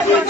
Thank you.